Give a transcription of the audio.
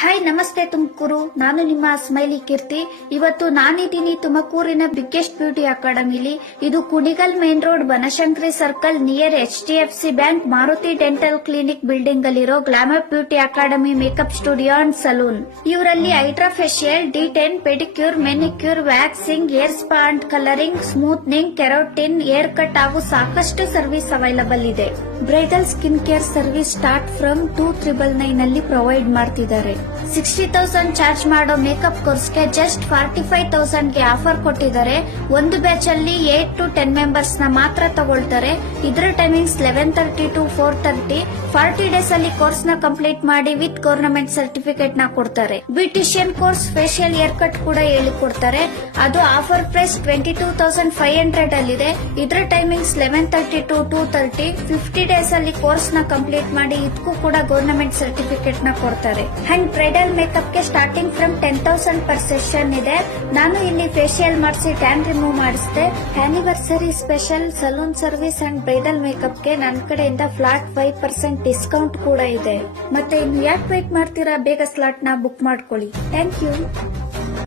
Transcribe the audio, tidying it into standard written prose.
Hi ನಮಸ್ತೆ ತುಮಕೂರು. ನಾನು ನಿಮ್ಮ ಸ್ಮೈಲಿ ಕೀರ್ತಿ. ಇವತ್ತು ನಾನಿದ್ದೀನಿ ತುಮಕೂರಿನ ಬಿಗ್ಗೆಸ್ಟ್ ಬ್ಯೂಟಿ ಅಕಾಡೆಮಿಲಿ. ಇದು Kunigal main road, Banashankari circle, near HDFC bank, Maruti dental clinic building ಅಲ್ಲಿರೋ glamour beauty academy makeup studio and salon. ಇವರಲ್ಲಿ hydra facial, D10, pedicure, manicure, waxing, hair spa and colouring, smoothening, keratin, hair cut ಹಾಗೂ ಸಾಕಷ್ಟು service available ಇದೆ. Bridal skin care service start from 2,999 ಅಲ್ಲಿ provide ಮಾಡ್ತಿದ್ದಾರೆ. 60,000 charge ಮಾಡೋ makeup ಕೋರ್ಸ್ಗೆ just 45,000 ಗೆ offer ಕೊಟ್ಟಿದ್ದಾರೆ. ಒಂದು ಬ್ಯಾಚ್ ಅಲ್ಲಿ 8 to 10 ಮೆಂಬರ್ಸ್ ನ ಮಾತ್ರ ತಗೊಳ್ತಾರೆ. ಇದರ ಟೈಮಿಂಗ್ಸ್ 11:30 to 4:30. 40 ಡೇಸ್ ಅಲ್ಲಿ ಕೋರ್ಸ್ ನ ಕಂಪ್ಲೀಟ್ ಮಾಡಿ ವಿತ್ ಗವರ್ನಮೆಂಟ್ ಸರ್ಟಿಫಿಕೇಟ್ ನ ಕೊಡ್ತಾರೆ. Beautician course, facial, hair cut ಕೂಡ ಹೇಳಿಕೊಡ್ತಾರೆ. ಅದು ಆಫರ್ ಪ್ರೈಸ್ 22,500 ಅಲ್ಲಿದೆ. ಇದರ ಟೈಮಿಂಗ್ಸ್ 11:30 to 2:30. 50 ಡೇಸ್ ಅಲ್ಲಿ ಕೋರ್ಸ್ ನ ಕಂಪ್ಲೀಟ್ ಮಾಡಿ ಇದಕ್ಕೂ ಕೂಡ ಗವರ್ನಮೆಂಟ್ ಸರ್ಟಿಫಿಕೇಟ್ ನ ಕೊಡ್ತಾರೆ. ಅಂಡ್ ಬ್ರೈಡಲ್ ಮೇಕಪ್ ಗೆ ಸ್ಟಾರ್ಟಿಂಗ್ ಫ್ರಮ್ 10,000 ಪರ್ ಸೆಷನ್ ಇದೆ. ನಾನು ಇಲ್ಲಿ ಫೇಶಿಯಲ್ ಮಾಡಿಸಿ ಟ್ಯಾನ್ ರಿಮೂವ್ ಮಾಡಿಸಿದೆ. Anniversary special salon service and bridal makeup ಗೆ ನನ್ನ ಕಡೆಯಿಂದ ಫ್ಲಾಟ್ 5% ಡಿಸ್ಕೌಂಟ್ ಕೂಡ ಇದೆ. ಮತ್ತೆ ಇನ್ನು ಯಾಕೆ ವೇಟ್ ಮಾಡ್ತೀರಾ, ಬೇಗ ಸ್ಲಾಟ್ ನ ಬುಕ್ ಮಾಡ್ಕೊಳ್ಳಿ. Thank you.